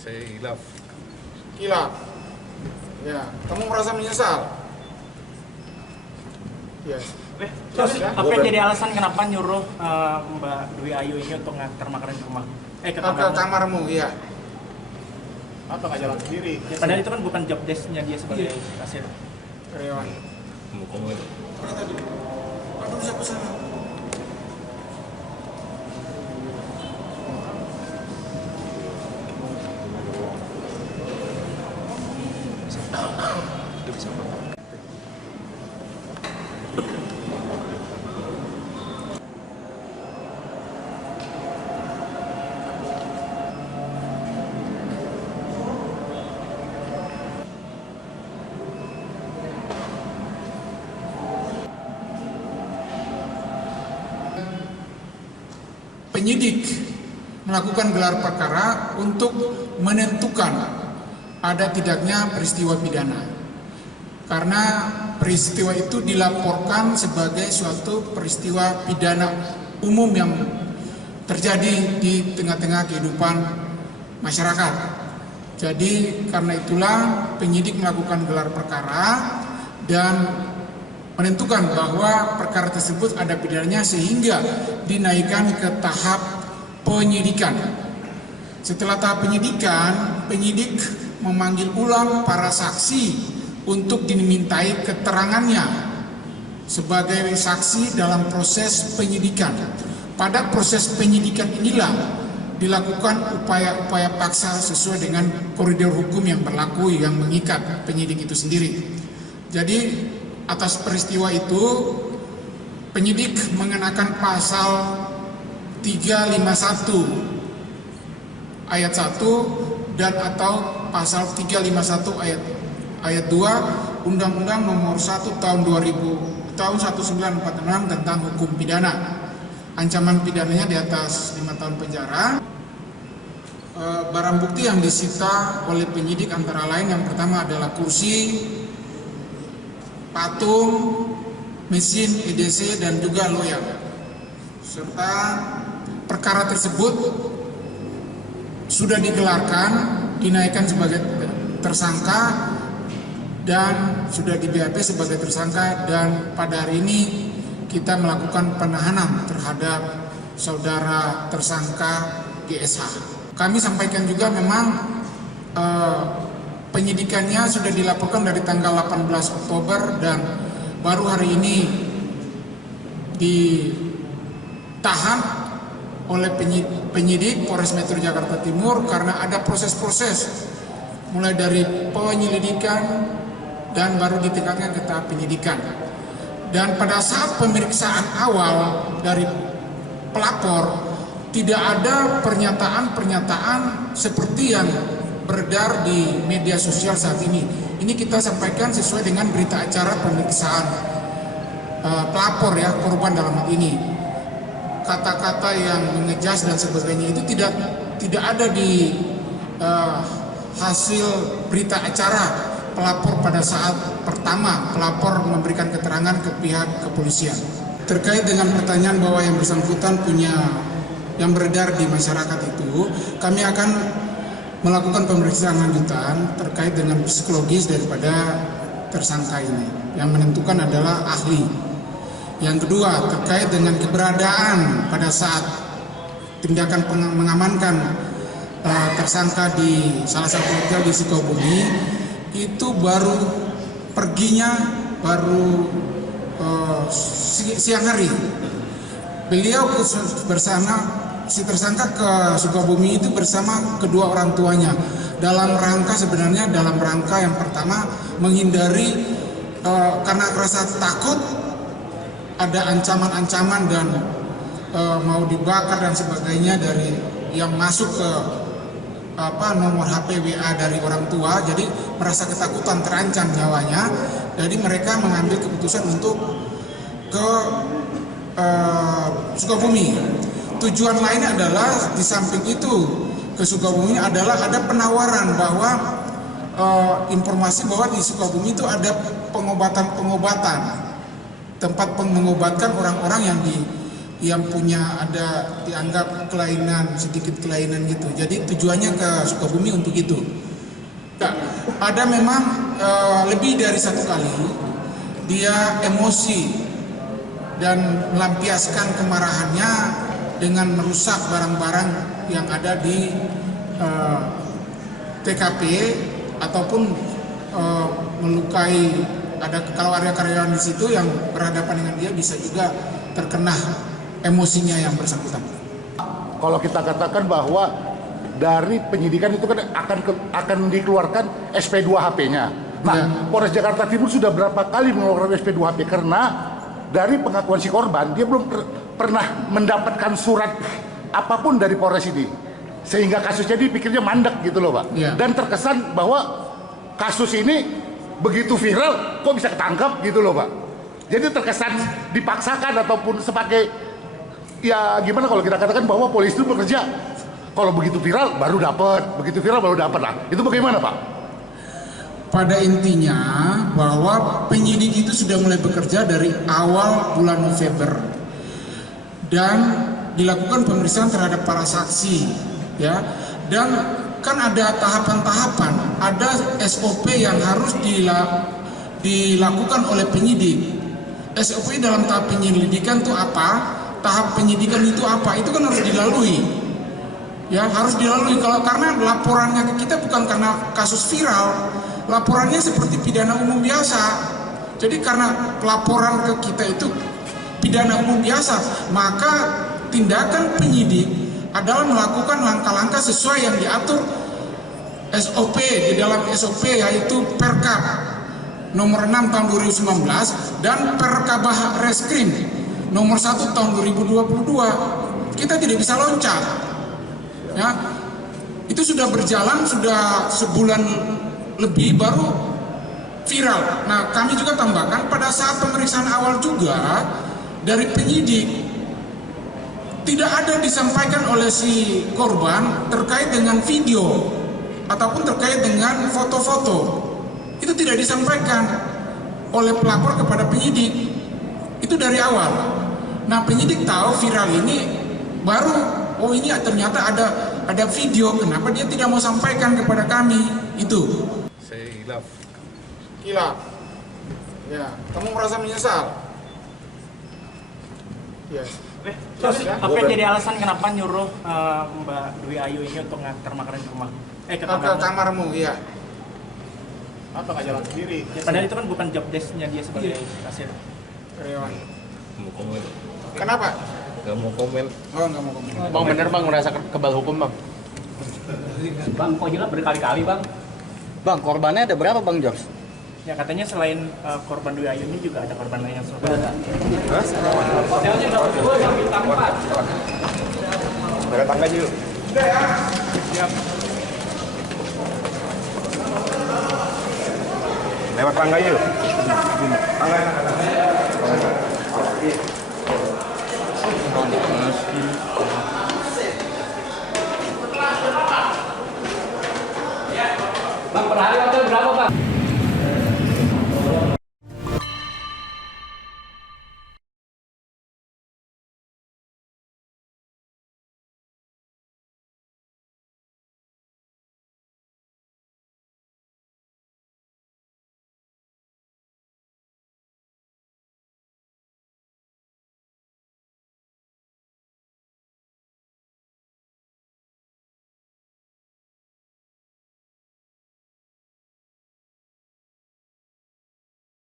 Saya hilaf. Hilaf. Ya, kamu merasa menyesal? Ya. Terus Ya. apa yang jadi alasan kenapa nyuruh Mbak Dwi Ayu ini untuk ngantar makanan ke rumah? Ke Ke kamarmu? kamarmu, iya. Atau nggak jalan sendiri? Padahal itu kan bukan job desk-nya dia sebagai kasir. Karyawan. Mau itu. Aduh, siapa sana? Itu bisa apa? Penyidik melakukan gelar perkara untuk menentukan ada tidaknya peristiwa pidana. Karena peristiwa itu dilaporkan sebagai suatu peristiwa pidana umum yang terjadi di tengah-tengah kehidupan masyarakat. Jadi karena itulah penyidik melakukan gelar perkara dan menentukan bahwa perkara tersebut ada pidananya sehingga dinaikkan ke tahap penyidikan. Setelah tahap penyidikan, penyidik memanggil ulang para saksi untuk dimintai keterangannya sebagai saksi dalam proses penyidikan. Pada proses penyidikan inilah dilakukan upaya-upaya paksa sesuai dengan koridor hukum yang berlaku yang mengikat penyidik itu sendiri. Jadi atas peristiwa itu, penyidik mengenakan pasal 351 ayat 1 dan atau pasal 351 ayat 2 Undang-Undang Nomor 1 tahun 1946 tentang hukum pidana. Ancaman pidananya di atas 5 tahun penjara. Barang bukti yang disita oleh penyidik antara lain yang pertama adalah kursi, patung, mesin EDC dan juga loyang. Serta perkara tersebut sudah digelarkan, dinaikkan sebagai tersangka dan sudah di BAP sebagai tersangka, dan pada hari ini kita melakukan penahanan terhadap saudara tersangka GSH. Kami sampaikan juga memang penyidikannya sudah dilaporkan dari tanggal 18 Oktober dan baru hari ini ditahan oleh penyidik Polres Metro Jakarta Timur karena ada proses-proses mulai dari penyelidikan dan baru ditingkatkan ke tahap penyidikan. Dan pada saat pemeriksaan awal dari pelapor tidak ada pernyataan-pernyataan seperti yang beredar di media sosial saat ini. Ini kita sampaikan sesuai dengan berita acara pemeriksaan pelapor ya, korban dalam hal ini. Kata-kata yang mengejas dan sebagainya itu tidak ada di hasil berita acara pelapor pada saat pertama pelapor memberikan keterangan ke pihak kepolisian. Terkait dengan pertanyaan bahwa yang bersangkutan punya yang beredar di masyarakat itu, kami akan melakukan pemeriksaan lanjutan terkait dengan psikologis daripada tersangka ini. Yang menentukan adalah ahli. Yang kedua, terkait dengan keberadaan pada saat tindakan mengamankan tersangka di salah satu hotel di Sukabumi, itu baru perginya siang hari. Beliau bersama si tersangka ke Sukabumi itu bersama kedua orang tuanya dalam rangka yang pertama menghindari karena rasa takut ada ancaman-ancaman dan mau dibakar dan sebagainya dari yang masuk ke nomor HP WA dari orang tua, jadi merasa ketakutan, terancam nyawanya. Jadi mereka mengambil keputusan untuk ke Sukabumi. Tujuan lainnya adalah di samping itu ke Sukabumi adalah ada penawaran bahwa informasi bahwa di Sukabumi itu ada pengobatan, tempat mengobatkan orang-orang yang yang punya ada dianggap kelainan, sedikit kelainan gitu. Jadi tujuannya ke Sukabumi untuk itu. Nah, ada memang lebih dari satu kali dia emosi dan melampiaskan kemarahannya dengan merusak barang-barang yang ada di TKP ataupun melukai. Kalau ada karyawan di situ yang berhadapan dengan dia bisa juga terkena emosinya yang bersangkutan. Kalau kita katakan bahwa dari penyidikan itu kan akan dikeluarkan SP2 HP-nya. Nah, Ya. Polres Jakarta Timur sudah berapa kali mengeluarkan SP2 HP karena dari pengakuan si korban dia belum pernah mendapatkan surat apapun dari Polres ini. Sehingga kasusnya dipikirnya mandek gitu loh, Pak. Ya. Dan terkesan bahwa kasus ini begitu viral kok bisa ketangkap gitu loh, Pak. Jadi terkesan dipaksakan ataupun sebagai ya gimana kalau kita katakan bahwa polisi itu bekerja kalau begitu viral baru dapat, begitu viral baru dapat lah. Itu bagaimana, Pak? Pada intinya bahwa penyidik itu sudah mulai bekerja dari awal bulan November dan dilakukan pemeriksaan terhadap para saksi, ya. Dan kan ada tahapan-tahapan, ada SOP yang harus dilakukan oleh penyidik. SOP dalam tahap penyelidikan itu apa? Tahap penyidikan itu apa? Itu kan harus dilalui. Ya, harus dilalui karena laporannya ke kita bukan karena kasus viral. Laporannya seperti pidana umum biasa. Jadi karena laporan ke kita itu pidana umum biasa, maka tindakan penyidik adalah melakukan langkah-langkah sesuai yang diatur SOP di dalam SOP, yaitu Perkap nomor 6 tahun 2019 dan Perkabah Reskrim nomor 1 tahun 2022. Kita tidak bisa loncat, ya. Itu sudah berjalan sudah sebulan lebih baru viral. Nah, kami juga tambahkan pada saat pemeriksaan awal juga dari penyidik tidak ada disampaikan oleh si korban terkait dengan video ataupun terkait dengan foto-foto. Itu tidak disampaikan oleh pelapor kepada penyidik. Itu dari awal. Nah, penyidik tahu viral ini baru, oh ini ternyata ada video. Kenapa dia tidak mau sampaikan kepada kami? Itu. Saya hilaf. Gila. Ya, kamu merasa menyesal? Ya. Terus apa yang jadi alasan kenapa nyuruh Mbak Dwi Ayu ini untuk ngantar makanan ke rumah? Ke Ke kamarmu, iya. Apa nggak jalan sendiri? Ya, padahal itu kan bukan job desk-nya dia sebagai kasir. Karyawan. Mau komen? Kenapa? Gak mau komen. Oh, nggak mau komen. Bang bener bang merasa kebal hukum bang? Bang, kok jelas berkali-kali bang? Bang korbannya ada berapa bang George? Ya katanya selain korban Dwi Ayu ini juga ada korban lain yang serupa. Hotelnya nggak berdua, yang bintang 4. Dari tangga aja yuk. Siap. Lewat tangga yuk. Tangga. Bang, per hari hotel berapa bang?